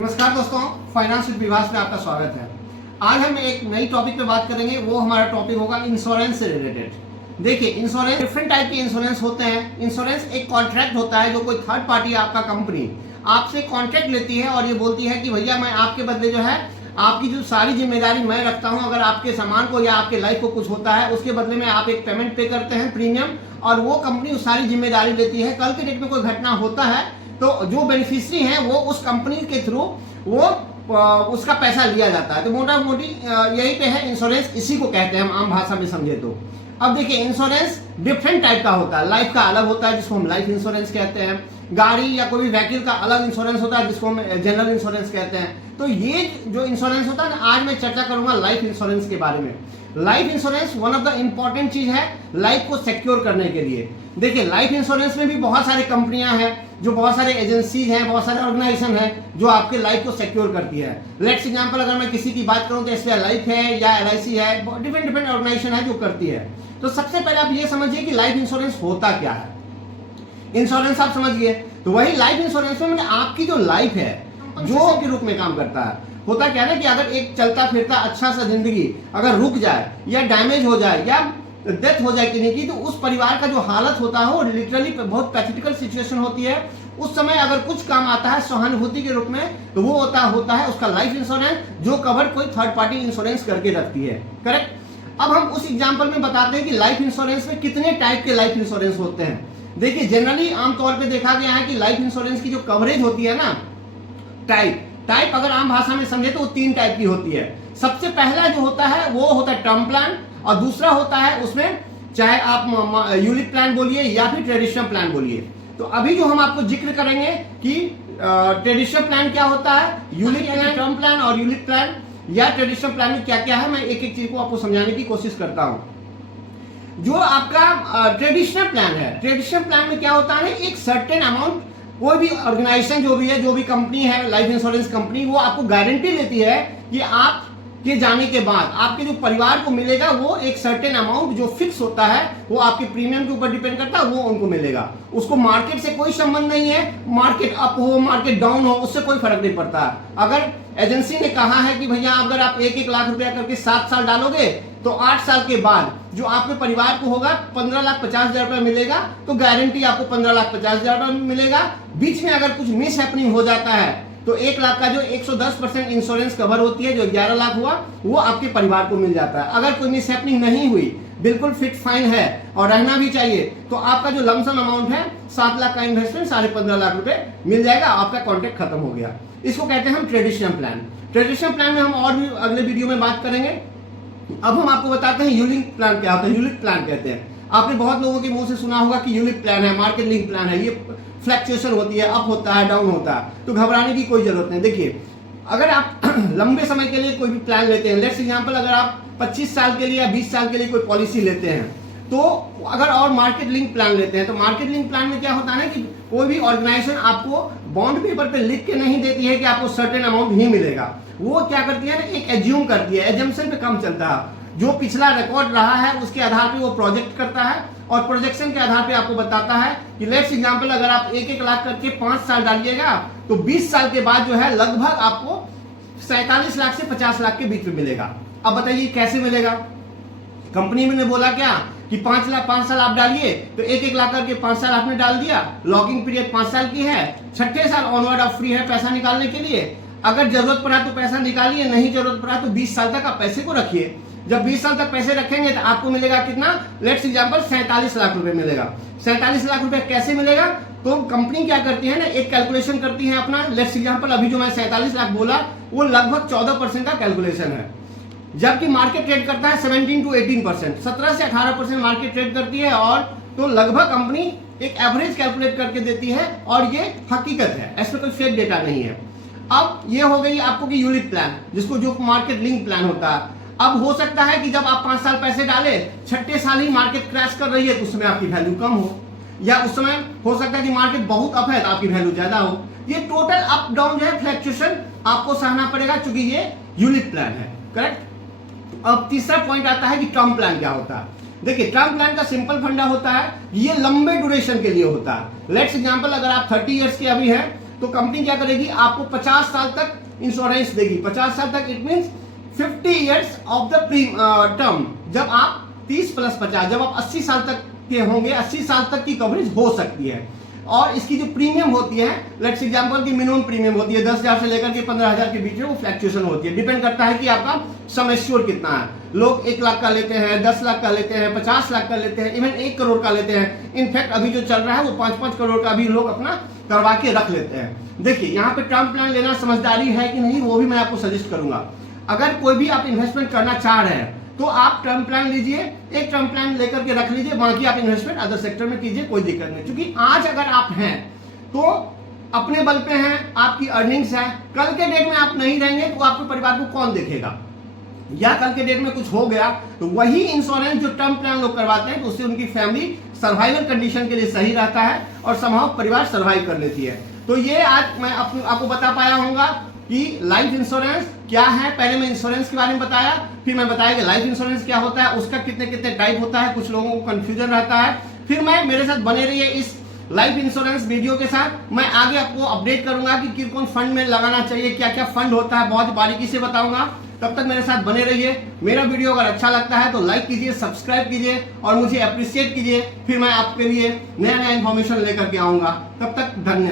नमस्कार दोस्तों, finance with Vibhas में आपका स्वागत है। आज हम एक नई टॉपिक पे बात करेंगे। वो हमारा टॉपिक होगा इंश्योरेंस से रिलेटेड। देखिए, इंश्योरेंस डिफरेंट टाइप के इंश्योरेंस होते हैं। इंश्योरेंस एक कॉन्ट्रैक्ट होता है जो कोई थर्ड पार्टी आपका कंपनी आपसे कॉन्ट्रैक्ट लेती है और ये बोलती है कि भैया मैं आपके बदले जो है आपकी जो सारी जिम्मेदारी मैं रखता हूं। अगर आपके सामान को या आपके लाइफ को कुछ होता है उसके बदले में आप एक पेमेंट पे करते हैं, प्रीमियम, और वो कंपनी उस सारी जिम्मेदारी लेती है। कल के डेट में कोई घटना होता है तो जो बेनिफिशियरी हैं वो उस कंपनी के थ्रू वो उसका पैसा लिया जाता है। तो मोटा मोटी यही पे है इंश्योरेंस, इसी को कहते हैं हम आम भाषा में समझे तो। अब देखिए, इंश्योरेंस डिफरेंट टाइप का होता है। लाइफ का अलग होता है जिसको हम लाइफ इंश्योरेंस कहते हैं। गाड़ी या कोई भी व्हीकल का अलग इंश्योरेंस होता है जिसको हम जनरल इंश्योरेंस कहते हैं। तो ये जो इंश्योरेंस होता है ना, आज मैं चर्चा करूंगा लाइफ इंश्योरेंस के बारे में। Life insurance one of the important चीज है लाइफ को सिक्योर करने के लिए। देखिए, लाइफ इंश्योरेंस में भी बहुत सारी कंपनियां हैं, जो बहुत सारे एजेंसीज हैं, बहुत सारे ऑर्गेनाइजेशन हैं जो आपके लाइफ को सिक्योर करती है। लेट्स एग्जांपल, अगर मैं किसी की बात करूं तो एसबीआई लाइफ है या एलआईसी है, डिफरेंट ऑर्गेनाइजेशन है जो करती है। तो सबसे पहले आप ये समझिए कि लाइफ इंश्योरेंस होता क्या है। इंश्योरेंस आप समझिए तो वही लाइफ इंश्योरेंस में आपकी जो लाइफ है जो के रूप में काम करता है। होता क्या है ना कि अगर एक चलता फिरता अच्छा सा जिंदगी अगर रुक जाए या डैमेज हो जाए या डेथ हो जाए किसी की, तो उस परिवार का जो हालत होता है वो लिटरली बहुत पैथेटिकल सिचुएशन होती है। उस समय अगर कुछ काम आता है सहानुभूति के रूप में, तो वो होता है उसका लाइफ इंश्योरेंस, जो कवर कोई थर्ड पार्टी इंश्योरेंस करके रखती है। करेक्ट। अब हम उस एग्जांपल में बताते हैं कि लाइफ इंश्योरेंस में कितने टाइप के लाइफ इंश्योरेंस होते हैं। देखिए, जनरली आमतौर पर देखा गया है कि लाइफ इंश्योरेंस की जो कवरेज होती है ना, टाइप अगर आम भाषा में समझे तो वो 3 टाइप की होती है। सबसे पहला जो होता है वो होता है टर्म प्लान, और दूसरा होता है उसमें चाहे आप यूलिप प्लान बोलिए या फिर ट्रेडिशनल प्लान बोलिए। तो अभी जो हम आपको जिक्र करेंगे कि ट्रेडिशनल प्लान क्या होता है, यूलिप प्लान, टर्म प्लान और यूलिप प्लान या ट्रेडिशनल प्लान में क्या क्या है, मैं एक एक चीज को आपको समझाने की कोशिश करता हूं। जो आपका ट्रेडिशनल प्लान है, ट्रेडिशनल प्लान में क्या होता है, एक सर्टेन अमाउंट कोई भी ऑर्गेनाइजेशन जो भी है, जो भी कंपनी है, लाइफ इंश्योरेंस कंपनी, वो आपको गारंटी लेती है कि आप के जाने के बाद आपके जो परिवार को मिलेगा वो एक सर्टेन अमाउंट जो फिक्स होता है, वो आपके प्रीमियम के ऊपर डिपेंड करता है, वो उनको मिलेगा। उसको मार्केट से कोई संबंध नहीं है, मार्केट अप हो मार्केट डाउन हो उससे कोई फर्क नहीं पड़ता। अगर एजेंसी ने कहा है कि भैया अगर आप 1-1 लाख रुपया करके 7 साल डालोगे तो 8 साल के बाद जो आपके परिवार को होगा 15,50,000 रुपया मिलेगा, तो गारंटी आपको 15,50,000 रुपया मिलेगा। बीच में अगर कुछ मिस हैपनिंग हो जाता है तो 1 लाख का जो 110% इंश्योरेंस कवर होती है, जो 11 लाख हुआ, वो आपके परिवार को मिल जाता है। अगर कोई मिस हैपनिंग नहीं हुई, बिल्कुल फिट फाइन है और रहना भी चाहिए, तो आपका जो लमसम अमाउंट है 7 लाख का इन्वेस्टमेंट 15.5 लाख रुपए मिल जाएगा, आपका कॉन्ट्रैक्ट खत्म हो गया। इसको कहते हैं हम ट्रेडिशनल प्लान। ट्रेडिशनल प्लान में हम और भी अगले वीडियो में बात करेंगे। अब हम आपको बताते हैं यूलिप प्लान क्या होता है। यूलिप प्लान कहते हैं, आपने बहुत लोगों के मुंह से सुना होगा कि यूलिप प्लान है, मार्केट लिंक प्लान है, ये फ्लक्चुएशन होती है, अप होता है, डाउन होता है, तो घबराने की कोई जरूरत नहीं। देखिए, अगर आप लंबे समय के लिए कोई भी प्लान लेते हैं, लेट्स एग्जांपल अगर आप 25 साल के लिए या 20 साल के लिए कोई पॉलिसी लेते हैं, तो अगर और मार्केट लिंक प्लान लेते हैं, तो मार्केट लिंक प्लान में क्या होता है ना कि कोई भी ऑर्गेनाइजेशन आपको बॉन्ड पेपर पे लिख के नहीं देती है कि आपको सर्टेन अमाउंट ही मिलेगा। वो क्या करती है ना, एक एज्यूम करती है, एजम्पशन पे काम चलता है। जो पिछला रिकॉर्ड रहा है उसके आधार पे वो प्रोजेक्ट करता है और प्रोजेक्शन के आधार पे आपको बताता है कि लेट्स एग्जांपल अगर आप 1-1 लाख करके 5 साल डालिएगा तो 20 साल के बाद जो है लगभग आपको 47 लाख से 50 लाख के बीच में मिलेगा। अब बताइए कैसे मिलेगा। कंपनी ने बोला क्या कि 5 साल आप डालिए, तो 1-1 लाख करके 5 साल आपने डाल दिया, लॉकिंग पीरियड 5 साल की है, 6ठे साल ऑनवर्ड आप फ्री है पैसा निकालने के लिए। अगर जरूरत पड़ा तो पैसा निकालिए, नहीं जरूरत पड़ा तो 20 साल तक आप पैसे को रखिए। जब 20 साल तक पैसे रखेंगे तो आपको मिलेगा कितना, लेट्स एग्जांपल 47 लाख रुपए मिलेगा। 47 लाख रुपए कैसे मिलेगा, तो कंपनी क्या करती है ना, एक कैलकुलेशन करती है अपना। लेट्स एग्जांपल अभी जो मैं 47 लाख बोला वो लगभग 14% का कैलकुलेशन है, जबकि मार्केट ट्रेड करता है 17 to 18%, 17 से 18% मार्केट ट्रेड करती है। और तो लगभग कंपनी एक एवरेज कैलकुलेट करके देती है और ये हकीकत है, ऐसा कोई फेक डेटा नहीं है। अब ये हो गई आपको कि यूलिप प्लान, जिसको जो मार्केट लिंक प्लान होता है। अब हो सकता है कि जब आप 5 साल पैसे डाले, 6ठे साल ही मार्केट क्रैश कर रही है तो उस समय आपकी वैल्यू कम हो, या उस समय हो सकता है कि मार्केट बहुत अप है तो आपकी वैल्यू ज्यादा हो। ये टोटल अप डाउन जो है फ्लक्चुएशन आपको सहना पड़ेगा, क्योंकि ये यूलिप प्लान है। करेक्ट। अब तीसरा पॉइंट आता है कि टर्म प्लान क्या होता है। देखिए, टर्म प्लान का सिंपल फंडा होता है, ये लंबे ड्यूरेशन के लिए होता है। लेट्स एग्जांपल अगर आप 30 इयर्स के अभी हैं तो कंपनी क्या करेगी, आपको 50 साल तक इंश्योरेंस देगी। 50 साल तक it means 50 years of the term. जब आप 30 + 50, जब आप 80 साल तक के होंगे, 80 साल तक की कवरेज हो सकती है। और इसकी जो प्रीमियम होती है, लेट्स एग्जांपल की मिनिमम प्रीमियम होती है 10,000 से लेकर के 15,000 के बीच में, वो फ्लक्चुएशन होती है। डिपेंड करता है कि आपका सम एश्योर कितना है। लोग 1 लाख का लेते हैं, 10 लाख का लेते हैं, 50 लाख का लेते हैं, इवन 1 करोड़ का लेते हैं। इनफैक्ट अभी जो चल रहा है वो 5-5 करोड़ का भी लोग अपना करवा के रख लेते हैं। देखिए यहाँ पे टर्म प्लान लेना समझदारी है कि नहीं, वो भी मैं आपको सजेस्ट करूंगा। अगर कोई भी आप इन्वेस्टमेंट करना चाह रहे हैं तो आप टर्म प्लान लीजिए, एक टर्म प्लान लेकर के रख लीजिए, बाकी आप इन्वेस्टमेंट अदर सेक्टर में कीजिए, कोई दिक्कत नहीं। क्योंकि आज अगर आप हैं तो अपने बल पे हैं, आपकी अर्निंग्स है, कल के डेट में आप नहीं रहेंगे तो आपके परिवार को कौन देखेगा, या कल के डेट में कुछ हो गया तो वही इंश्योरेंस जो टर्म प्लान लोग करवाते हैं तो उससे उनकी फैमिली सर्वाइवल कंडीशन के लिए सही रहता है और संभव परिवार सर्वाइव कर लेती है। तो ये आज मैं आपको बता पाया होगा कि लाइफ इंश्योरेंस क्या है। पहले मैं इंश्योरेंस के बारे में बताया, फिर मैं बताया कि लाइफ इंश्योरेंस क्या होता है, उसका कितने कितने टाइप होता है, कुछ लोगों को कंफ्यूजन रहता है। फिर मैं मेरे साथ बने रहिए इस लाइफ इंश्योरेंस वीडियो के साथ। मैं आगे आपको अपडेट करूंगा कि कौन फंड में लगाना चाहिए, क्या क्या फंड होता है, बहुत बारीकी से बताऊंगा। तब तक मेरे साथ बने रहिए। मेरा वीडियो अगर अच्छा लगता है तो लाइक कीजिए, सब्सक्राइब कीजिए और मुझे अप्रिशिएट कीजिए। फिर मैं आपके लिए नया नया इंफॉर्मेशन लेकर के आऊंगा। तब तक धन्यवाद।